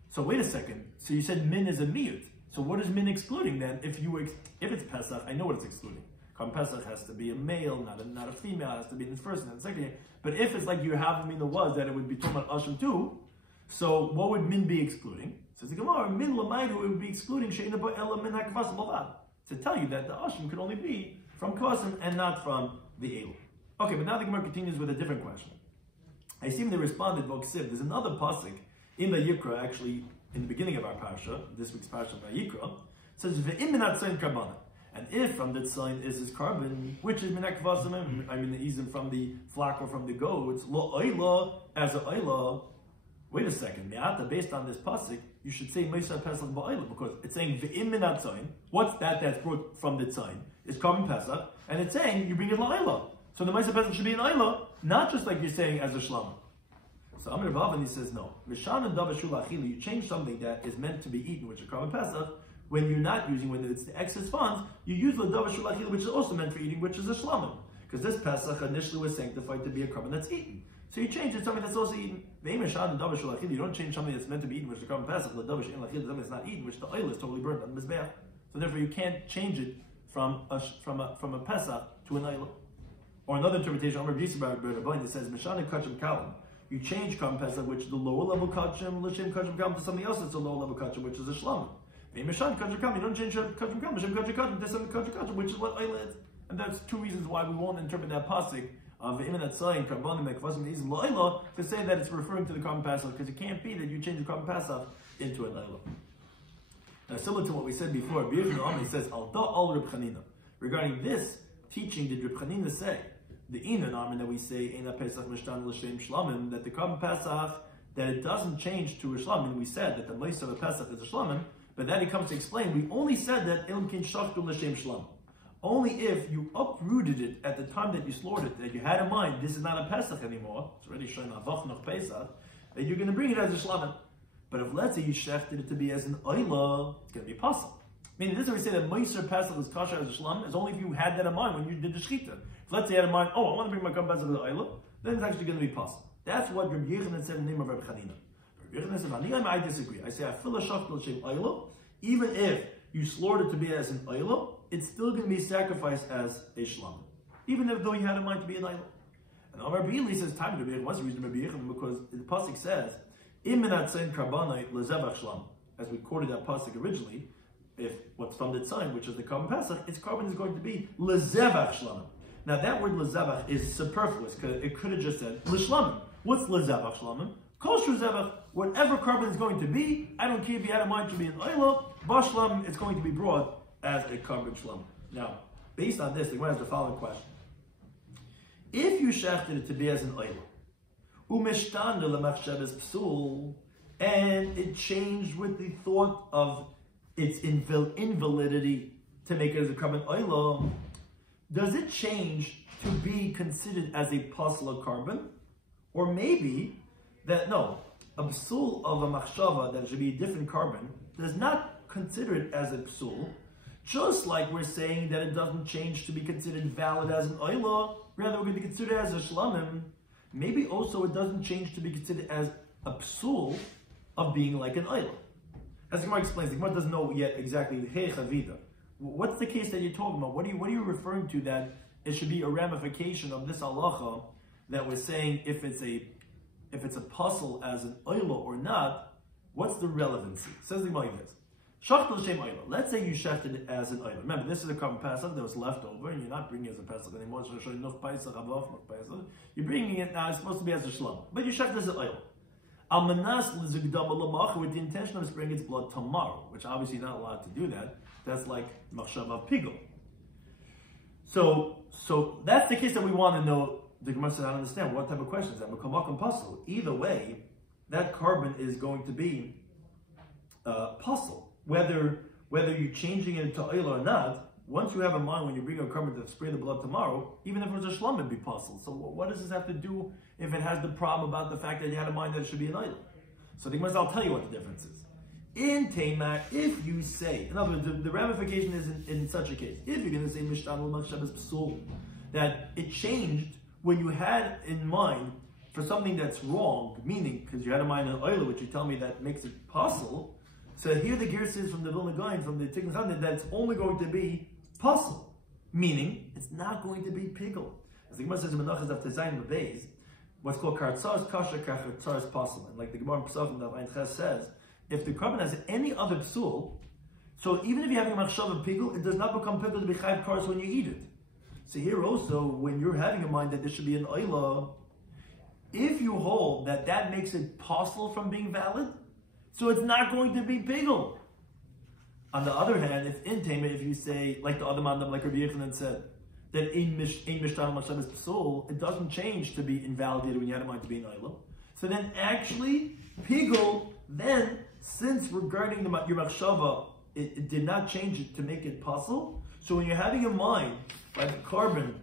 So wait a second, so you said min is a miyut. So what is min excluding then? If it's Pesach, I know what it's excluding. Karban Pesach has to be a male, not a female, it has to be in the first and the second year. But if it's like you have mina was, that it would be talking about Asham too, so what would min be excluding? Says the Gemara, min lamaydu, it would be excluding she'ina ba ela min hakvasim bavad, to tell you that the ashim could only be from kvasim and not from the elu. Okay, but now the Gemara continues with a different question. I see when they responded, Voksiv, there's another pasuk in the Yikra, actually in the beginning of our parsha, this week's parsha of Yikra, says ve'im min hatzayin karbana, and if from the tzayin is his carbon, which is min hakvasim, I mean the izim from the flock or from the goats, lo oila as a oila. Wait a second, based on this pasuk, you should say Meisar Pesach ba'ayla, because it's saying ve'im min hatzayin. What's that that's brought from the tzayin? It's carbon Pesach, and it's saying you bring it la'ayla. So the Meisar Pesach should be an ayla, not just like you're saying as a shlam. So Amir Bavani says no. Mishan and Davashul Achili, you change something that is meant to be eaten, which is carbon Pesach, when you're not using, when it's the excess funds, you use the Davashul Achili, which is also meant for eating, which is a shlamim. Because this Pesach initially was sanctified to be a carbon that's eaten. So you change it to something that's also eaten. You don't change something that's meant to be eaten, which is the carbon Pesach, something that's not eaten, which the oil is totally burned on the mizbeach. So therefore you can't change it from a Pesach to an oil. Or another interpretation, it says, Mishana Kachim Kalim. You change carbon Pesach, which is the lower level Kachim, L'shem Kachim Kalim, to something else that's a lower level Kachim, which is a Shlam. Mishan Kachim Kalim, you don't change Kachim Kalim, L'shem Kachim Kalim, there's something Kachim Kalim, which is what oil is. And that's two reasons why we won't interpret that pasuk of to say that it's referring to the carbon Pesach, because it can't be that you change the carbon Pesach into an oil. Now, similar to what we said before, he says regarding this teaching, did Reb Chanina say the Inan Armin that we say Eina Pesach Mishtan L'Shem Shlamim, that the carbon Pesach, that it doesn't change to a Shlamim? We said that the Meiser of a Pesach is a Shlamim, but then he comes to explain we only said that Elam Kin Shachtu L'Shem Shlam. Only if you uprooted it at the time that you slaughtered it, that you had in mind, this is not a Pesach anymore, it's already showing Avach Noch Pesach, that you're going to bring it as a Shlamim. But if let's say you shechted it to be as an oila, it's going to be possible. Meaning this is where we say that Meiser Pesach is kosher as a shlam is only if you had that in mind when you did the shechita. If let's say you had in mind, I want to bring my Korban Pesach to the oila, then it's actually going to be possible. That's what Rabbi Yochanan said in the name of Rabbi Chanina. Rabbi Yochanan said, I disagree. I say, I feel a shachtel shem oila, even if you slaughtered it to be as an oila, it's still going to be sacrificed as a shlam, even if though you had in mind to be an oila. And Amar Bili says, time to be what's the reason Rabbi Yochanan? Because the pasuk says, Iminat sein karbanai lezevach shlam. As we quoted that pasuk originally, if what's from the tzayim, which is the Korban Pesach, its carbon is going to be lezevach shlamim. Now that word lezevach is superfluous because it could have just said l'shlamim. What's lezevach shlamim? Kosher zevach. Whatever carbon is going to be, I don't care if you had in mind to be an oila, bashlam, it's going to be brought as a carbon shlam. Now, based on this, the Gemara has the following question: if you shechted it to be as an oila, umeshtanda lemachshavas psul, and it changed with the thought of its invalidity to make it as a carbon oila, does it change to be considered as a pasla carbon? Or maybe that, no, a psul of a machshava that should be a different carbon does not consider it as a psul, just like we're saying that it doesn't change to be considered valid as an oila, rather we're going to consider it as a shlamim. Maybe also it doesn't change to be considered as a psul of being like an oila. As the Gemara explains, the Gemara doesn't know yet exactly hey chavida. What's the case that you're talking about? What are you referring to that it should be a ramification of this halacha that we're saying if it's a puzzle as an oila or not? What's the relevancy? Says the Gemara this. Shachtel shem oila. Let's say you shechted it as an oila. Remember, this is a Korban Pesach that was left over, and you're not bringing it as a Pesach anymore. You're bringing it now. It's supposed to be as a shlam, but you shechted it as an oila. With the intention of spraying its blood tomorrow, which obviously you're not allowed to do that. That's like machshava pigul. So that's the case that we want to know. The Gemara said, I don't understand what type of question is that. Puzzle. Either way, that carbon is going to be puzzle. Whether you're changing it to oil or not, once you have in mind when you bring a carbon to spray the blood tomorrow, even if it was a shlam, it'd be puzzle. So what does this have to do if it has the problem about the fact that you had in mind that it should be an oil? So the Gemara says, I'll tell you what the difference is. In Tema, if you say, in other words, the ramification is in such a case. If you're going to say Mishtan Shabbos Psul, that it changed when you had in mind for something that's wrong, meaning because you had in mind an oil, which you tell me that makes it possible. So here the gear says from the Vilna Gaon, from the Tikkun Chazon, that it's only going to be possible, meaning it's not going to be pigul. As the Gemara says in Menachos Daf Tezayin Beis, what's called Kartzar is kasher, Kartzar is possible. And like the Gemara in Pesachim Daf Ein Ches says, if the carbon has any other psul, so even if you're having a machshava pigul, it does not become pigul to be chayv kars when you eat it. So here also, when you're having in mind that there should be an oila, if you hold that that makes it possible from being valid, so it's not going to be pigul. On the other hand, if in Tema, if you say, like the other man, like Rabbi Yochanan said, that in mishtan machshavas psul, it doesn't change to be invalidated when you had in mind to be an oila. So then actually, pigul, then, since regarding your machshava, it did not change it to make it possible. So when you're having in mind, like the carbon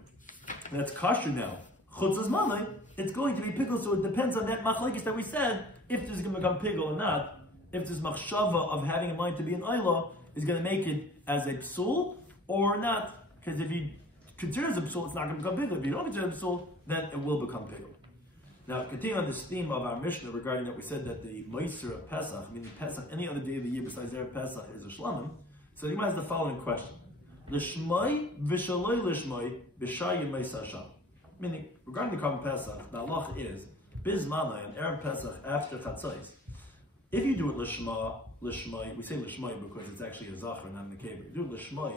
that's kosher now, chutz zmanai, it's going to be pigul. So it depends on that machlekes that we said, if this is going to become pigul or not. If this machshava of having in mind to be an oila is going to make it as a psul or not. Because if you consider it as a psul, it's not going to become pigul. If you don't consider it a psul, then it will become pigul. Now, continuing on this theme of our Mishnah regarding that we said that the Meiser of Pesach, meaning Pesach, any other day of the year besides Erev Pesach, is a shlamim. So the Gemara has the following question: L'shmai v'shaloi l'shmai b'shar yemei sasham. Meaning, regarding the Korban Pesach, the halacha is bizmanai on Erev Pesach after Chatzos. If you do it l'shmai, we say l'shmai because it's actually a zachar, not a nekever. You do it l'shmai,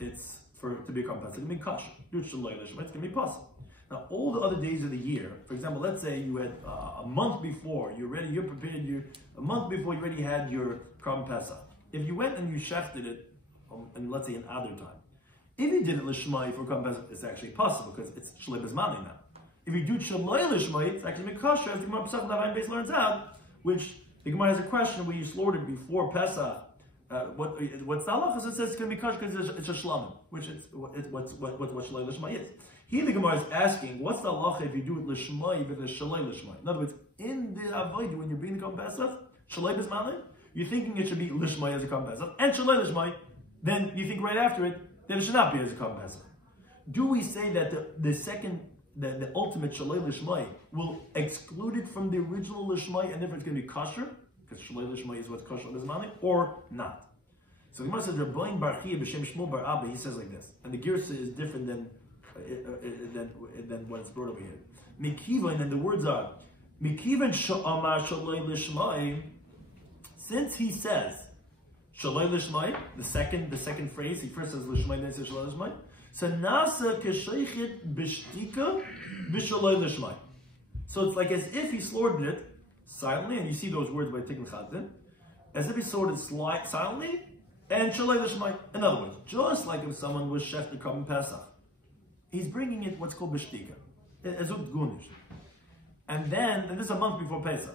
it's for to be a Korban Pesach. It's going to be kosher. Do it shaloi l'shmai, it's going to be possible. Now, all the other days of the year, for example, let's say you had a month before, a month before you already had your Korban Pesach. If you went and you shechted it, and let's say in Adar time, if you did it l'shmai for Korban Pesach, it's actually possible because it's shalei b'zmani now. If you do shaloi l'shmai, it's actually kosher, as the Gemara Pesach Daf Ein Beis learns out, which the Gemara has a question where you slaughtered before Pesach. What's the halacha? So it says it's going to be kosher because it's a shlamim, which is what shaloi l'shmai is. Here the Gemara is asking, what's the halacha if you do it l'shmai with a shalei l'shmai? In other words, in the avodah when you're bringing the Korban Pesach, Shalei Bismalin, you're thinking it should be Lishmai as a Korban Pesach, and Shalei Lishmai, then you think right after it that it should not be as a Korban Pesach. Do we say that the ultimate Shalei Lishmai will exclude it from the original Lishmai and therefore it's going to be kosher? Because Shalei Lishmai is what's kosher Bismalin, or not? So the Gemara says, Rabbein Bar Chia b'Shem Shmuel Bar Abba, he says like this, and the Girsa is different than what it's brought over here. Mikiva, and then the words are, Mikivan Sha'amar Shalei Lishmai, since he says Shalei Lishmai, the second phrase, he first says Lishmai, then he says Shalei Lishmai, so Nasa Kesheichet B'Shtika B'Shalei Lishmai. So it's like as if he slaughtered it silently, and you see those words by Tikkun Chatin, as if he slaughtered it silently, and Shalei Lishmai. In other words, just like if someone was chef to come in Pesach, he's bringing it what's called B'Shtika, Ezut Gunish. And this is a month before Pesach.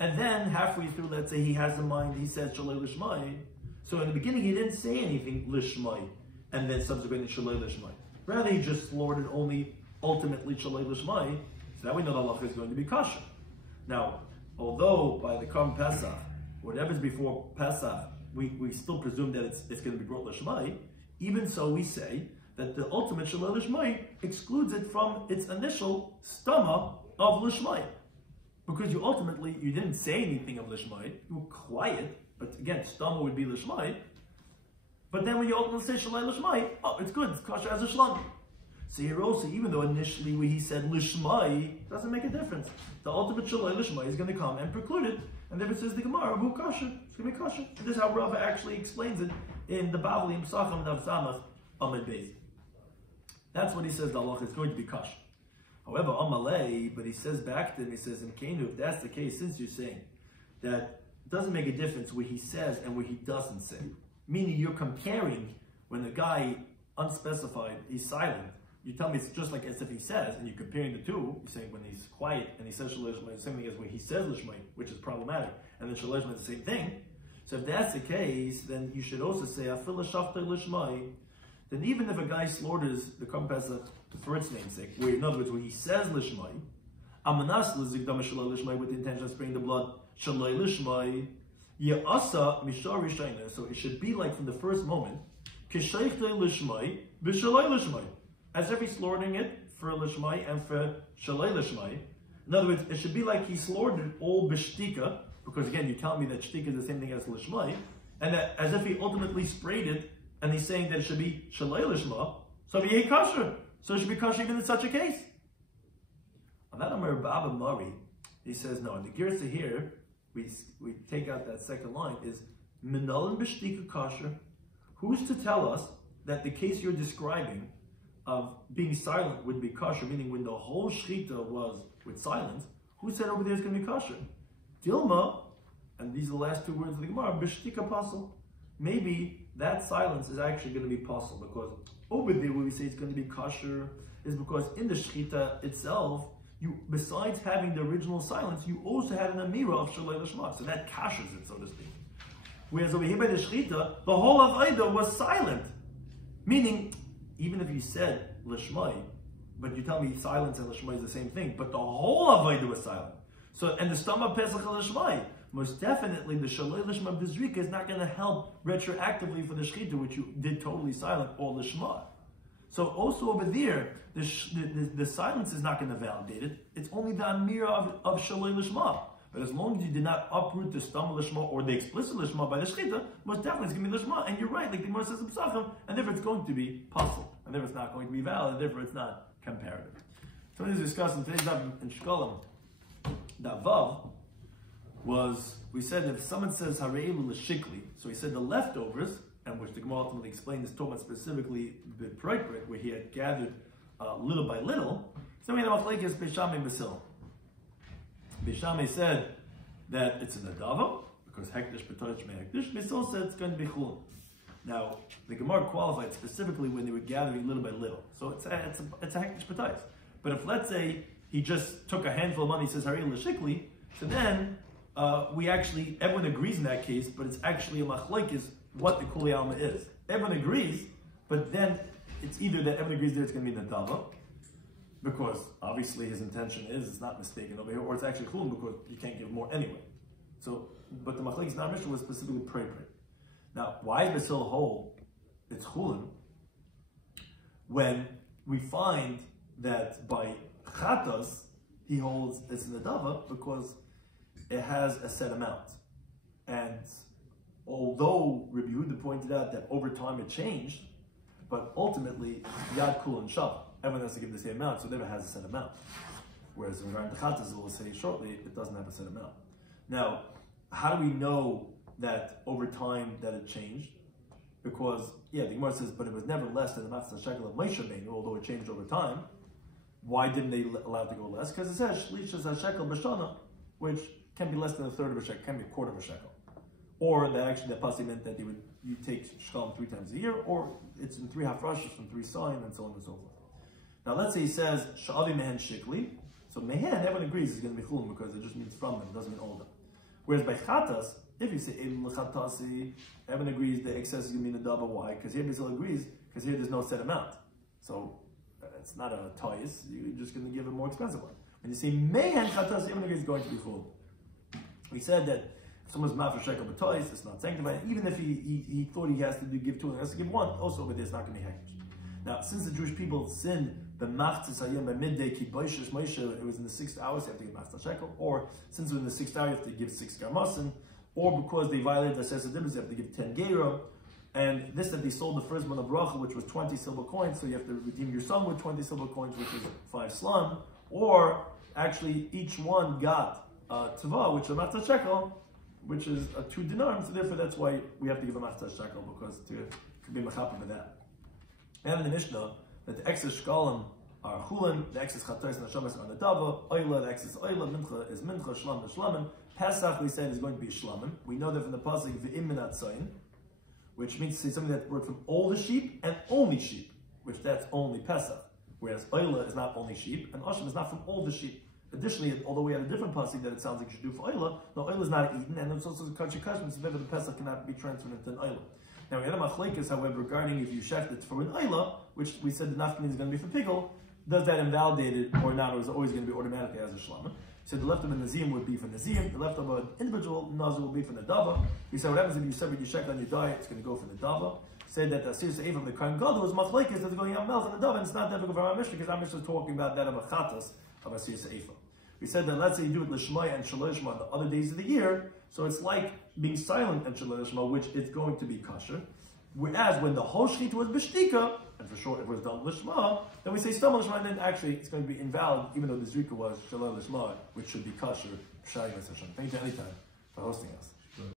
And then halfway through, let's say he has in mind, he says Shalei Lishmai. So in the beginning, he didn't say anything Lishmai, and then subsequently Shalei Lishmai. Rather, he just slaughtered only ultimately Shalei Lishmai. So that we know the halacha is going to be kosher. Now, although by the Korban Pesach, whatever's before Pesach, we still presume that it's going to be brought Lishmai. Even so, we say that the ultimate Shalei Lishmai excludes it from its initial stomach of Lishmai. Because you didn't say anything of Lishmai, you were quiet, but again, stomach would be Lishmai. But then when you ultimately say Shalei Lishmai, it's good, it's kosher as a shlam. So here also, even though initially when he said Lishmai, it doesn't make a difference. The ultimate Shalei Lishmai is going to come and preclude it, and therefore says the Gemara, who kosher, it's going to be kosher. And this is how Rava actually explains it in the Bavli and Psachim Daf Samach Amid Beis. That's what he says the halacha is going to be kosher. However, Amalei, but he says back to him, he says, in Kenu, if that's the case, since you're saying that it doesn't make a difference where he says and where he doesn't say, meaning you're comparing when the guy unspecified, he's silent, you tell me it's just like as if he says, and you're comparing the two, you're saying when he's quiet and he says Shalei Lishmai, the same thing as when he says Lishmai, which is problematic, and then Shalei Lishmai is the same thing. So if that's the case, then you should also say, Afil Shaftei Lishmai, then even if a guy slaughters the Korban Pesach for its namesake, where in other words, where he says Lishmai, Amanas Lizigdam Shalei Lishmai with the intention of spraying the blood, Shalei Lishmai, Ya'asa Mishar Rishayna, so it should be like from the first moment, Kesheichtei Lishmai, B'Shalei Lishmai, as if he's slaughtering it for Lishmai and for Shalei Lishmai. In other words, it should be like he slaughtered all B'Shtika, because again, you tell me that Shtika is the same thing as Lishmai, and that as if he ultimately sprayed it, and he's saying that it should be Shalei Lishma, so he ate kosher. So it should be kosher even in such a case. On that Amar Baba Mari, he says, no, in the Girsa here, we take out that second line, is Minalin B'Shtika kosher. Who's to tell us that the case you're describing of being silent would be kosher, meaning when the whole Shechita was with silence, who said over there is going to be kosher? Dilma, and these are the last two words of the Gemara, B'Shtika Pasal. Maybe that silence is actually going to be possible, because over there where we say it's going to be kosher is because in the Shechita itself, you, besides having the original silence, you also had an Amira of Shalei Lishma, so that kashers it, so to speak. Whereas over here by the Shechita, the whole of Ida was silent. Meaning, even if you said Lishmai, but you tell me silence and Lishmai is the same thing, but the whole of Ida was silent. So, and the Stamma Pesach Lishmai, most definitely the Shalei Lishma B'Zrika is not going to help retroactively for the Shechita, which you did totally silent, or Lishma. So also over there, the silence is not going to validate it. It's only the Amira of Shalei Lishma. But as long as you did not uproot the Stam Lishma or the explicit Lishma by the Shechita, most definitely it's going to be Lishma. And you're right, like the Gemara says in Psachim, and therefore it's going to be possible. And therefore it's not going to be valid, and therefore it's not comparative. So what is discussed in today's Daf in Shekalim Daf Vav was, we said if someone says Hareilu L'Shikli, so he said the leftovers, and which the Gemara ultimately explained this Torah specifically the Proikrit, where he had gathered little by little, so we had a Machlekes Beishame and Basil. Beishame said that it's an Adava, because Hekdesh B'Toich Me Hekdesh. Basil said it's going to be Chulun. Now, the Gemara qualified specifically when they were gathering little by little. So it's a Hekdesh B'Toich. But if, let's say, he just took a handful of money, he says Hareilu L'Shikli, so then we actually, everyone agrees in that case, but it's actually a Machlekes what the Kuli Alma is. Everyone agrees, but then it's either that everyone agrees that it's going to be Nadava, because obviously his intention is it's not mistaken over here, or it's actually Chulun because you can't give more anyway. So, but the machlekes in our Mishnah was specifically prey. Now, why is Basil whole? It's chulin. When we find that by chatas he holds it's nedava because it has a set amount, and although Rabbi Yehuda pointed out that over time it changed, but ultimately yad kul and shav, everyone has to give the same amount, so it never has a set amount. Whereas regarding the chatas, we'll say shortly, it doesn't have a set amount. Now, how do we know that over time that it changed? Because, the Gemara says, but it was never less than the matzah shekel of Moshe Rabbeinu, although it changed over time. Why didn't they allow it to go less? Because it says, shlishas ha-shekel b'shana, which can be less than a third of a shekel, can be a quarter of a shekel. Or that actually, that possibly meant that you take shkalim 3 times a year, or it's in 3 hafrashas from 3 sign, and so on and so forth. Now let's say he says, sha'avi mehen shikli, so mehen, everyone agrees is going to be chulin because it just means from them, it doesn't mean all of them. Whereas by chatas, if you say elim l'chatasi, everyone agrees the excess is going to be nedava. Why? Because here Basil agrees, because here there's no set amount. So it's not a toys, you're just going to give a more expensive one. When you say mehen chatas, everyone agrees it's going to be chulin. We said that if someone's mafresh shekel b'toys, it's not sanctified. Even if he thought he has to give 2 and he has to give 1, also over there it's not going to be hektish. Now, since the Jewish people sinned the machzis hayom by midday ki boishes Moshe, it was in the 6th hour, so you have to give machzis shekel. Or since it was in the 6th hour, you have to give 6 garmasim. Or because they violated the sesedimus, you have to give 10 gera. And this that they sold the first one of bracha, which was 20 silver coins, so you have to redeem your son with 20 silver coins, which is 5 slum. Or actually, each one got tava, which is a matzah shekel, which is a 2 dinar. So therefore, that's why we have to give a matzah shekel, because to be mechaper with that. And in the Mishnah, that the excess shkalim are chulin, the excess chatos and hashamas are nedava, oila, the excess oila, mincha is mincha, shlam is shlamim. Pesach, we said, is going to be shlamim. We know that from the pasuk v'im minat zayin, which means to say something that worked from all the sheep and only sheep, which that's only Pesach. Whereas oila is not only sheep, and asham is not from all the sheep. Additionally, although we had a different pasuk that it sounds like you should do for oila, no, oila is not eaten, and it's also a kachik kashmir, so the Pesach cannot be transferred into an oila. Now, we had a machlekes, however, regarding if you shecht it for an oila, which we said the nafkamin is going to be for pigel, does that invalidate it or not, or is it always going to be automatically as a shlama? So the leftover nazim would be for nazim, the leftover individual nazir will be for nadava. We said what happens if you separate your shekel and your diet, it's going to go for nadava. Said that the asir se'ef of the kain gadol was machlekes that's going out mel's and nadava, and it's not difficult for our Mishnah because our Mishnah is talking about that of a chatas of asir se'efa. We said that let's say you do it l'shmaya and shaloi shma on the other days of the year, so it's like being silent and shaloi shma, which is going to be kosher. Whereas when the whole shechita was b'shtika, and for sure it was done l'shma, then we say stam l'shma, and then actually it's going to be invalid, even though the zrika was shaloi l'shma, which should be kosher. Thank you anytime for hosting us.